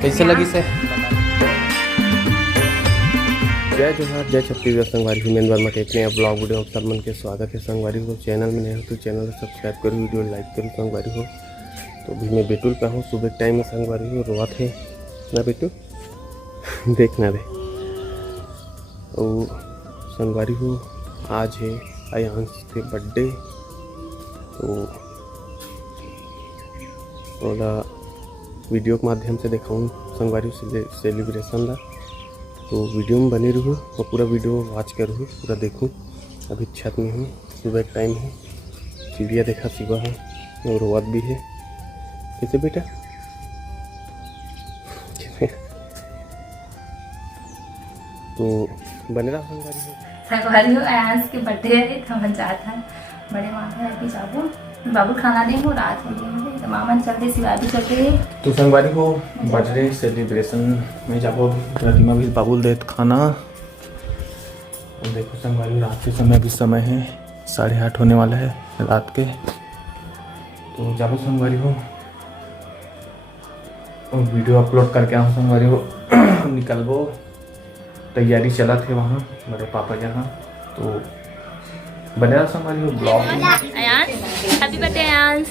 कैसे लगी से जय जोहार जय छत्तीसगढ़ संगवारी ह्यूमन वर्मा के एक नया ब्लॉग वीडियो आप सब मन के स्वागत है। संगवारी हो चैनल में नए हो तो चैनल को सब्सक्राइब करो, वीडियो लाइक करो। संगवारी हो तो अभी मैं बेटुल पे हूँ, सुबह टाइम में संगवारी हो रोआ थे ना बेटू देखना रे। और संगवारी हो आज है आयांश के बर्थडे, तो थोड़ा वीडियो के माध्यम से दिखाऊँ संगवारी सेलिब्रेशन ला, तो वीडियो में बने रहूँ और पूरा वीडियो वॉच करूँ, पूरा देखूँ। अभी छत में हूँ, सुबह का टाइम है, चिड़िया देखा सुबह है और रोआत भी है। कैसे बेटा तो बने रहा संगवारी हो आयांश के बर्थडे है तो हम चाहता है बड़े मामा अभी जाबो बाबू खाना देंगे रात हो गई तो मामा चलते शिवाजी चलते। तो संगवारी को बर्थडे सेलिब्रेशन में जाबो, प्रतिमा भी बाबुल देत खाना। और देखो संगवारी रात के समय, अभी समय है 8:30 होने वाला है रात के, तो जाबो संगवारी हो और वीडियो अपलोड करके आऊँ। संगवारी हो निकलबो, तैयारी चला थे वहाँ बड़े पापा यहाँ, तो बने रहा संगवारी हो blog. Aayansh happy birthday Aayansh,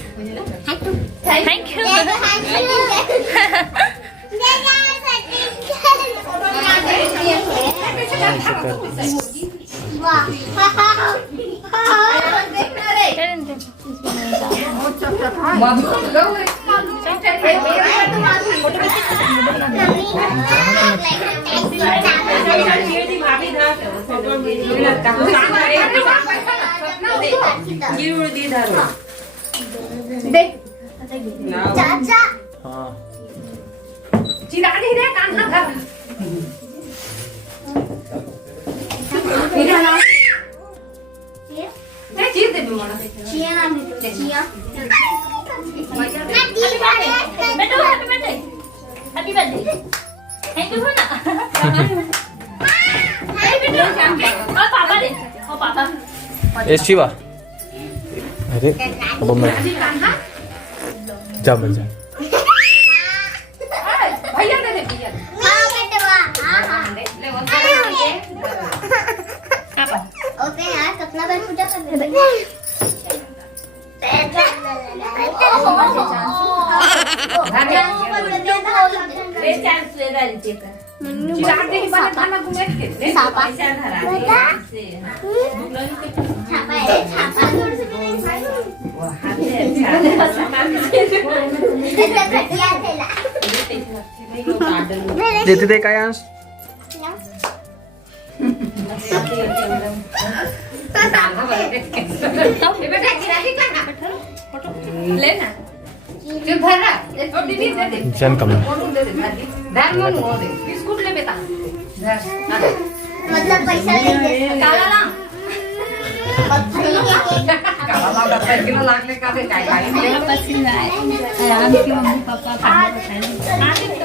thank you. चाचा हाँ चिरा नहीं रे कान्हा घर मेरा नाम मैं चीर दे मोना चिया नाम है chia happy birthday thank you ना। और पापा दे ओ पापा ए शिवा, अरे अब मैं जा बन जा भैया दे दे भैया हां बेटवा हां ले वो ओके यार कितना बार पूजा कर दे रे चांस ले रहा लीजिए का चिरा दे बना खाना घुमे के ले छापा पैसा धरा दे से छापा है छापा दूर से वो हाथ से देते दे कायांश बेटा चिरा ही खाना ले ना जो भरा और दीदी दे दे जन कम फोटो दे दे दाल मन हो दे बिस्कुट ले बेटा मतलब पैसा लेंगे काला ना काला काला 10 किलो लागले का दे काय काय मेरा पसंद है आराम के मम्मी पापा खाना बताएंगे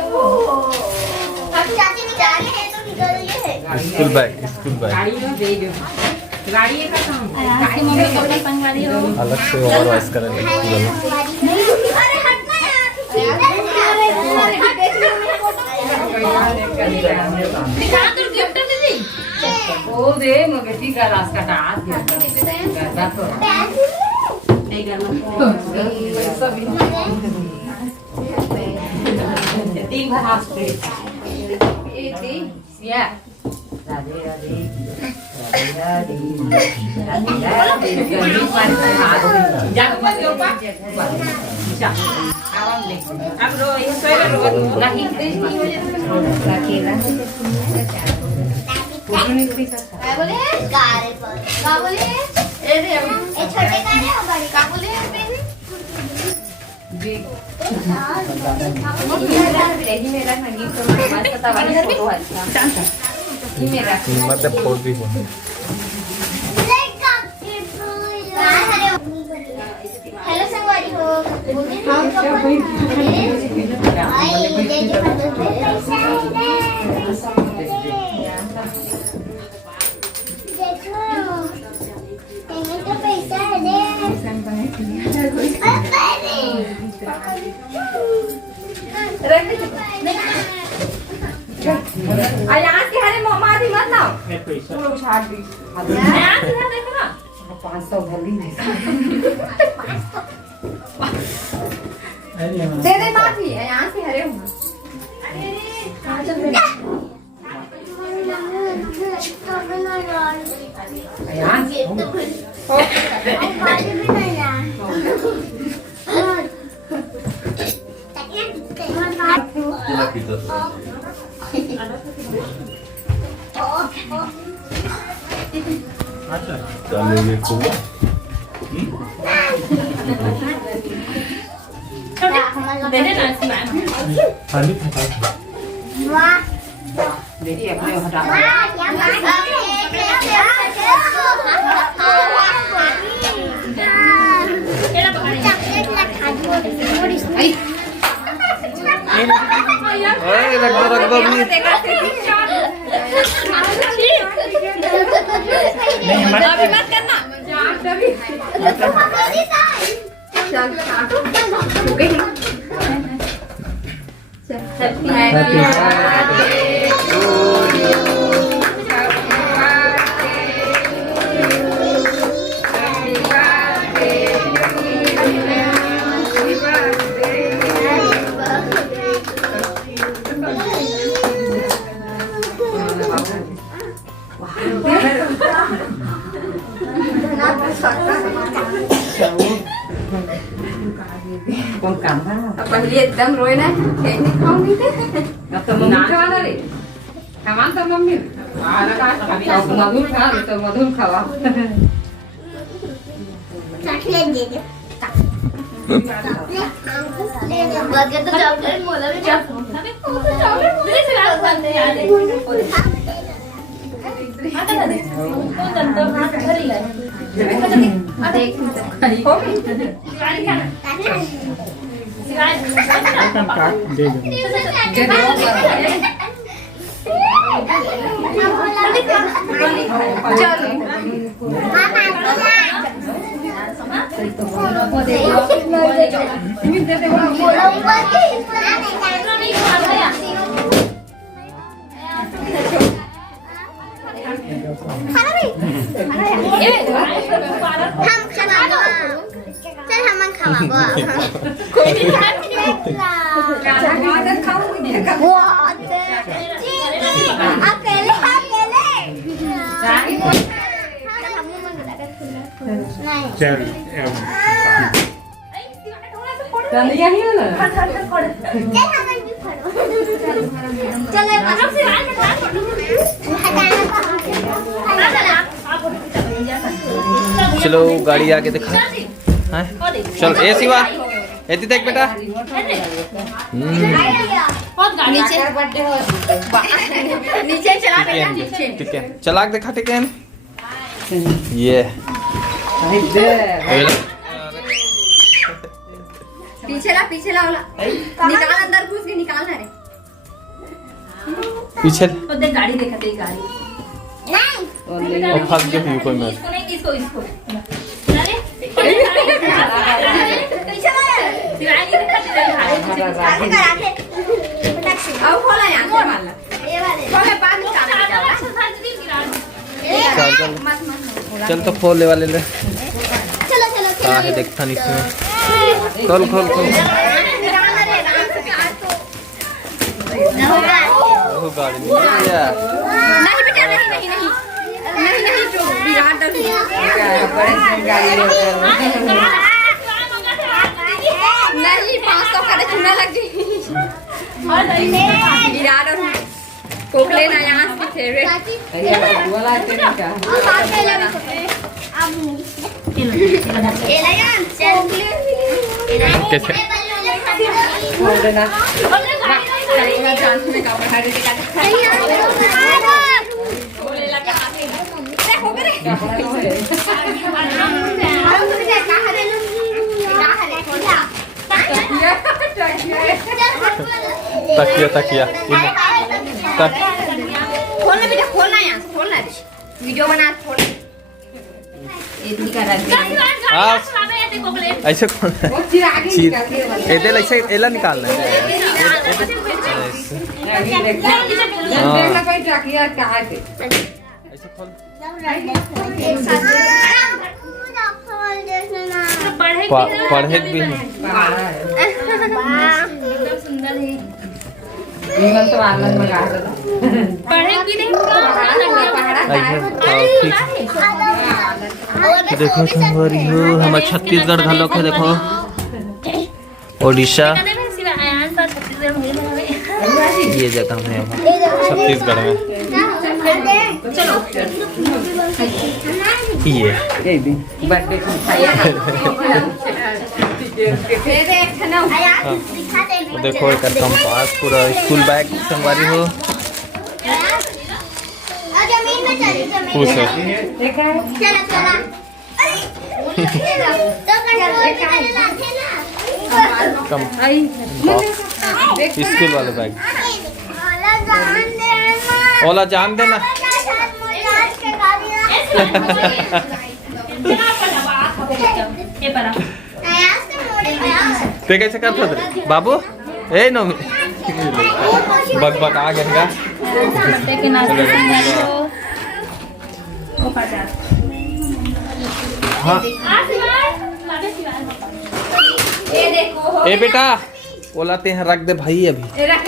हम चाची निकाल रहे हैं तो निकल ये स्कूल बैग गाड़ी में दे दो गाड़ी का काम आयांश के मम्मी पापा संगवारी हो अलग से और वाइस करेंगे स्कूल में। अरे हटना यार दिखा तो गिफ्ट दीदी ओ दे मगे टी का रास का हाथ गया तो नहीं करना सब तीन बार हाथ पे ये थी या राधे राधे राधे राधे राधे गली पर हाथ जा मत लो पा जा आराम ले अब रो ये सोए रो नहीं नहीं हो जाता रखेला क्या बोले गारे पर क्या बोले ये छोटे गारे और बड़े क्या बोले जी मेरा संगीत तो मस्त था वाली फोटो अच्छा मेरा मतलब फोड़ भी हो हेलो संगवारी हो हम छाड़ दी यहाँ से इधर देखो ना 500 भली दे दे माफी है यहाँ से हरे हूँ यहाँ देने ना सिवाय देखिए अपने हटा रख दो अपनी अभी मत करना con cảm thấy पहले एकदम रोए ना केक नहीं खाऊंगी थे अब तो मम्मी खाना रे खाना तो मम्मी लगा अभी आप मधुर खा तो मधुर खावा चॉकलेट दे दे बर्गर तो चॉकलेट मोला भी चॉकलेट दे सिवा खाते यार आता ना दे तो दंतो हाथ भरी है देख हो गाड़ी क्या चलो गाड़ी आगे दिखा चल ए शिवा एती देख बेटा नीचे नीचे चला बेटा नीचे ठीक है चला के दिखा ठीक है ये पीछे ला निकाल अंदर घुस के निकालना रे पीछे तो देख गाड़ी देखा देख गाड़ी और फंस गई कोई मैं इसको नहीं इसको पीछे ला दिवाली देखा अब खोला यहाँ से वाला ये वाले खोले बाद निकाल चल चल तो खोल ले वाले ले चलो कहाँ है देखता नहीं इसमें खोल खोल खोल वो गाड़ी नहीं यार नहीं बेटा नहीं तो बिगाड़ दो नहीं 500 का चुना लग गई बिगाड़ दो कोक लेना यहाँ से फेवरेट वाला क्या कैसे बोल देना तकिया तकिया खोलना बेटा खोलना यहाँ खोलना वीडियो बना खोल ऐसे खोल ऐसे एला निकालना है ऐसे खोल पढ़े भी हैं। एकदम सुंदर है। जीवन तो आनंद में गा रहा पढ़े भी नहीं देखो संगवारी हो हमारे छत्तीसगढ़ घलोक है। देखो उड़ीसा ये जगह है छत्तीसगढ़ में। ये बर्थडे की तो देखो एक कंपास पूरा स्कूल बैग संगवारी हो खुश है। स्कूल वाले बैग ओला जान देना। ते कैसे करते थे बाबू ए नो बग बग आ गया हाँ। ए बेटा ओला ते रख दे भाई अभी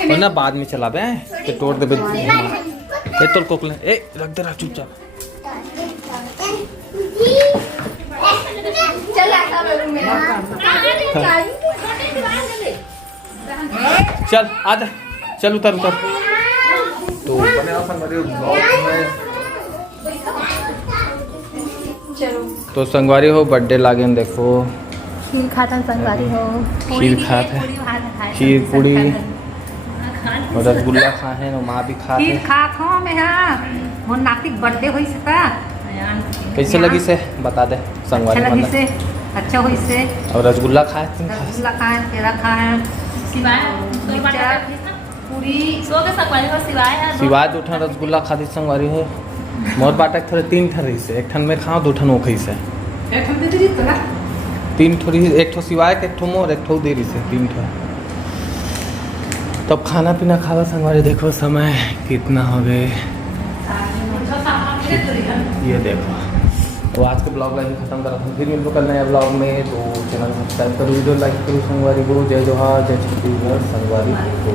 वरना बाद में चला बे ते तोड़ दे ए तोड़ कोकले ए रख दे चुपचाप। चल आजा चल उतर उतर। तो बने तो संगवारी हो बर्थडे लागे देखो खीर खाता संगवारी हो खीर खाते खीर पूड़ी और रसगुल्ला खाए और माँ भी खाते। खीर खा खो में हां मोर नाती बर्थडे होई सका कैसे लगी से बता दे संगवारी अच्छा लगी से अच्छा होई से और रसगुल्ला खाए रसगुल्ला खाए केला खाए सिवाय पूरी सो के संगवारी हो सिवाय है सिवाय दो ठन रसगुल्ला खाती संगवारी हो मोर बाटक थोड़े 3 ठन रही से 1 ठन में खाओ 2 ठन ओखई से एक हम दे दी तोला 3 ठोरी 1 ठो सिवाय के 1 ठो मोर 1 ठो दे रही से 3 ठो। तब खाना पीना खावा संगवारी देखो समय कितना हो गए ये देखो। तो आज के ब्लॉग लाइन खत्म कर रहा हूँ फिर मिलकर कल नया ब्लॉग में। तो चैनल सब्सक्राइब करो वीडियो लाइक करो संगवारी को। जय जोहार जय छत्तीसगढ़ संगवारी को।